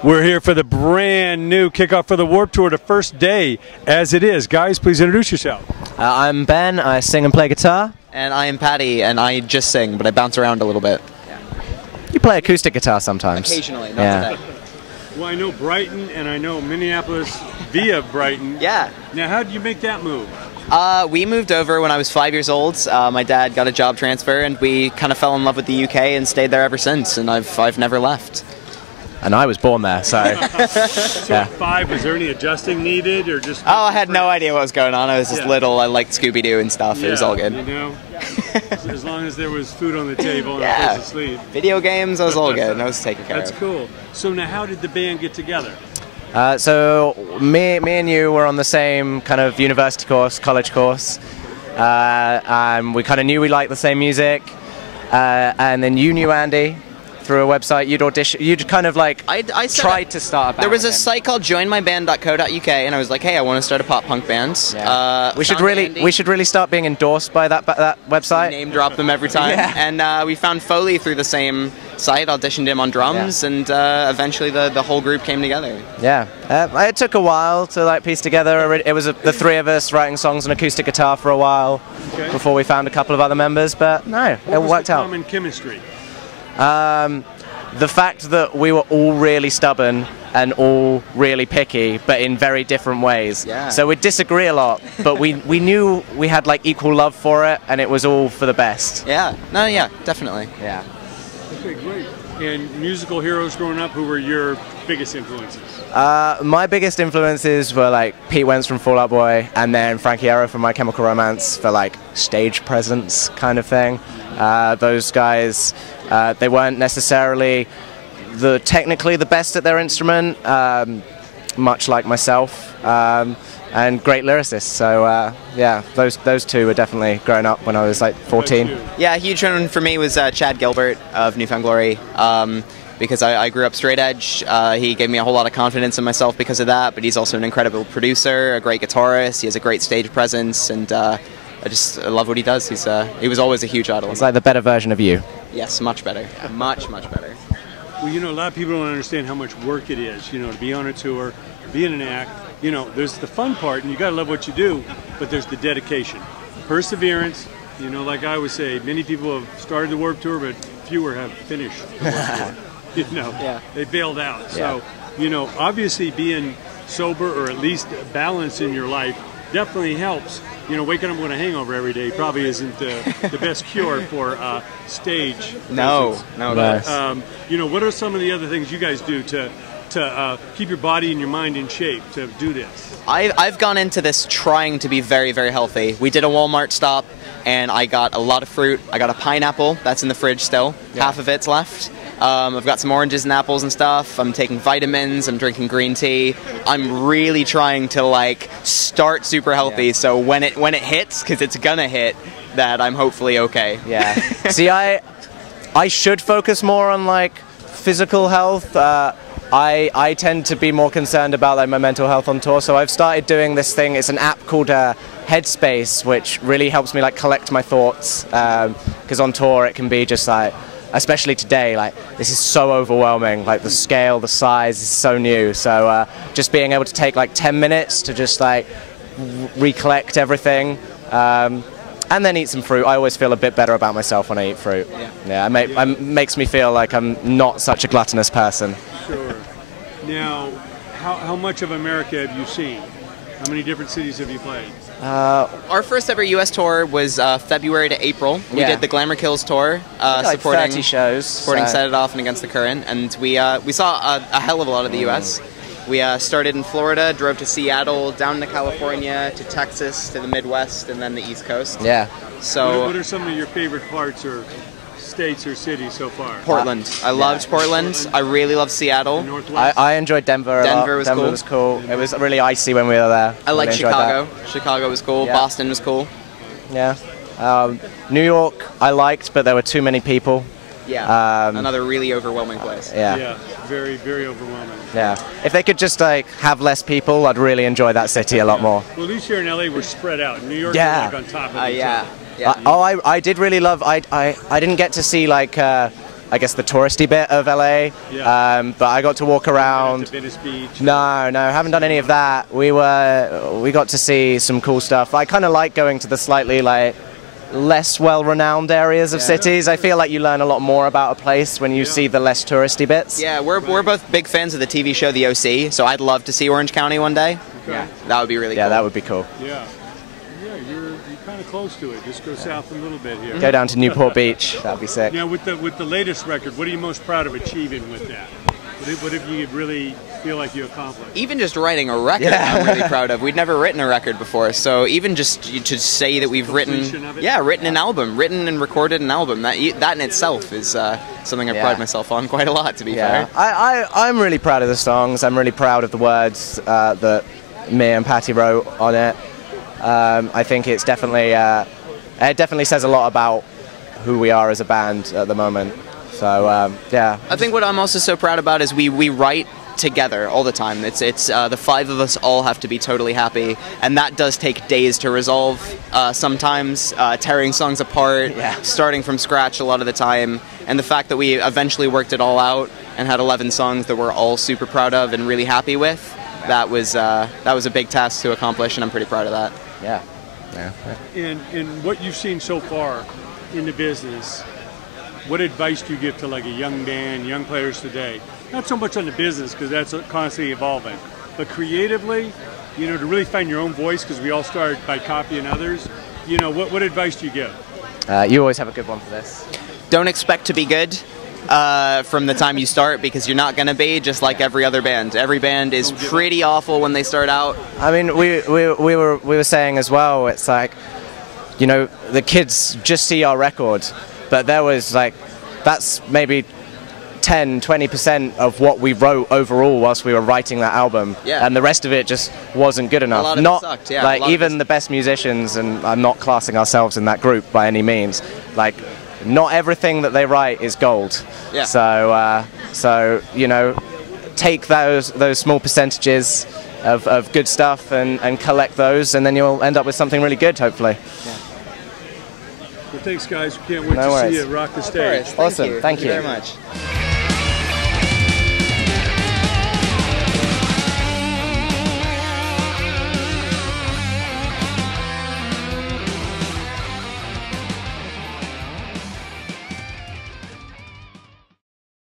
We're here for the brand new kickoff for the Warped Tour, the first day as it is. Guys, please introduce yourself. I'm Ben, I sing and play guitar. And I am Patty, and I just sing, but I bounce around a little bit. Yeah. You play acoustic guitar sometimes. Occasionally, not today. Well, I know Brighton, and I know Minneapolis via Brighton. Yeah. Now, how did you make that move? We moved over when I was 5 years old. My dad got a job transfer, and we kind of fell in love with the UK and stayed there ever since, and I've never left. And I was born there, so... So at 5, was there any adjusting needed, or just... Oh, I had no idea what was going on. I was just little. I liked Scooby-Doo and stuff. Yeah, it was all good. You know, as long as there was food on the table and a place to sleep. Video games, I was all good. I was taken care of. That's cool. So now, how did the band get together? So me and you were on the same kind of university course, college course. And we kind of knew we liked the same music. And then you knew Andy through a website. You'd audition. You'd kind of like tried to start a band. There was a site called joinmyband.co.uk, and I was like, hey, I want to start a pop punk band. Yeah. We should really start being endorsed by that website. Name drop them every time. Yeah. And we found Foley through the same site, auditioned him on drums, and eventually the whole group came together. Yeah, it took a while to like piece together. It was the three of us writing songs on acoustic guitar for a while before we found a couple of other members, but no, it worked out. What was the common chemistry? The fact that we were all really stubborn and all really picky, but in very different ways. Yeah. So we'd disagree a lot, but we knew we had like equal love for it, and it was all for the best. Yeah, no, yeah, definitely. Yeah. Okay, great. And musical heroes growing up, who were your biggest influences? My biggest influences were like Pete Wentz from Fall Out Boy, and then Frankie Arrow from My Chemical Romance for like stage presence kind of thing. Those guys, they weren't necessarily technically the best at their instrument, much like myself, and great lyricists. So yeah, those two were definitely growing up when I was like 14. Yeah, a huge one for me was Chad Gilbert of New Found Glory. Because I grew up straight edge. He gave me a whole lot of confidence in myself because of that, but he's also an incredible producer, a great guitarist, he has a great stage presence, and I love what he does. He was always a huge idol. It's like the better version of you. Yes, much better. Much, much better. Well, you know, a lot of people don't understand how much work it is, you know, to be on a tour, be in an act. You know, there's the fun part, and you got to love what you do, but there's the dedication, perseverance. You know, like I would say, many people have started the Warped Tour, but fewer have finished the Warped Tour. You know, they bailed out. So, you know, obviously being sober or at least balanced in your life definitely helps. You know, waking up with a hangover every day probably isn't the best cure for stage. No. But, you know, what are some of the other things you guys do to keep your body and your mind in shape to do this? I've gone into this trying to be very, very healthy. We did a Walmart stop, and I got a lot of fruit. I got a pineapple that's in the fridge still. Half of it's left. I've got some oranges and apples and stuff. I'm taking vitamins. I'm drinking green tea. I'm really trying to like start super healthy. So when it hits, because it's gonna hit, that I'm hopefully okay. Yeah. See, I should focus more on like physical health. I tend to be more concerned about like my mental health on tour. So I've started doing this thing. It's an app called Headspace, which really helps me like collect my thoughts. Because on tour it can be just like, especially today, like this is so overwhelming, like the scale, the size is so new, so just being able to take like 10 minutes to just like recollect everything, and then eat some fruit. I always feel a bit better about myself when I eat fruit. It makes me feel like I'm not such a gluttonous person. Sure. Now, how much of America have you seen? How many different cities have you played? Our first ever U.S. tour was February to April. We did the Glamour Kills tour, like 30 shows, supporting Set It Off and Against the Current, and we saw a hell of a lot of the U.S. We started in Florida, drove to Seattle, down to California, to Texas, to the Midwest, and then the East Coast. Yeah. So, what are some of your favorite parts or states or cities so far? Portland. I loved Portland. I really love Seattle. I enjoyed Denver a lot. Denver was cool. It was really icy when we were there. I liked Chicago. Chicago was cool. Boston was cool. Yeah. New York I liked, but there were too many people. Yeah. Another really overwhelming place. Yeah. Very, very overwhelming. Yeah. If they could just like have less people, I'd really enjoy that city a lot more. Well, at least here in LA we're spread out. New York, we're like on top of each other. Yeah. I did really love. I didn't get to see like I guess, the touristy bit of LA. Yeah. But I got to walk around. To Venice Beach. No, haven't done any of that. We got to see some cool stuff. I kind of like going to the slightly like less well-renowned areas of cities. I feel like you learn a lot more about a place when you see the less touristy bits. Yeah, we're both big fans of the TV show The OC, so I'd love to see Orange County one day. Okay. Yeah, that would be really cool. Yeah, that would be cool. Yeah. Yeah, you're kind of close to it. Just go south a little bit here. Go down to Newport Beach. That'd be sick. Now, with the latest record, what are you most proud of achieving with that? What have you really feel like you accomplished? Even just writing a record, I'm really proud of. We'd never written a record before, so even just to say that we've written an album, written and recorded an album, that in itself is something I pride myself on quite a lot, to be fair. I'm really proud of the songs. I'm really proud of the words that me and Patty wrote on it. I think it definitely says a lot about who we are as a band at the moment. So yeah. I think what I'm also so proud about is we write together all the time. It's the five of us all have to be totally happy, and that does take days to resolve. Sometimes tearing songs apart, starting from scratch a lot of the time, and the fact that we eventually worked it all out and had 11 songs that we're all super proud of and really happy with. That was a big task to accomplish, and I'm pretty proud of that. Yeah. And what you've seen so far in the business, what advice do you give to like a young band, young players today? Not so much on the business, because that's constantly evolving, but creatively, to really find your own voice, because we all start by copying others. What advice do you give? You always have a good one for this. Don't expect to be good from the time you start, because you're not going to be, just like every other band. Every band is pretty awful when they start out. I mean, we were saying as well, it's like, the kids just see our record, but there was like, that's maybe 10-20% of what we wrote overall whilst we were writing that album, and the rest of it just wasn't good enough. A lot of it sucked, yeah. Like even the best musicians, and I'm not classing ourselves in that group by any means, like not everything that they write is gold. Yeah. So take those small percentages of good stuff and collect those, and then you'll end up with something really good, hopefully. Yeah. Well, thanks, guys. We can't wait to see you rock the stage. Awesome. Thank you very much.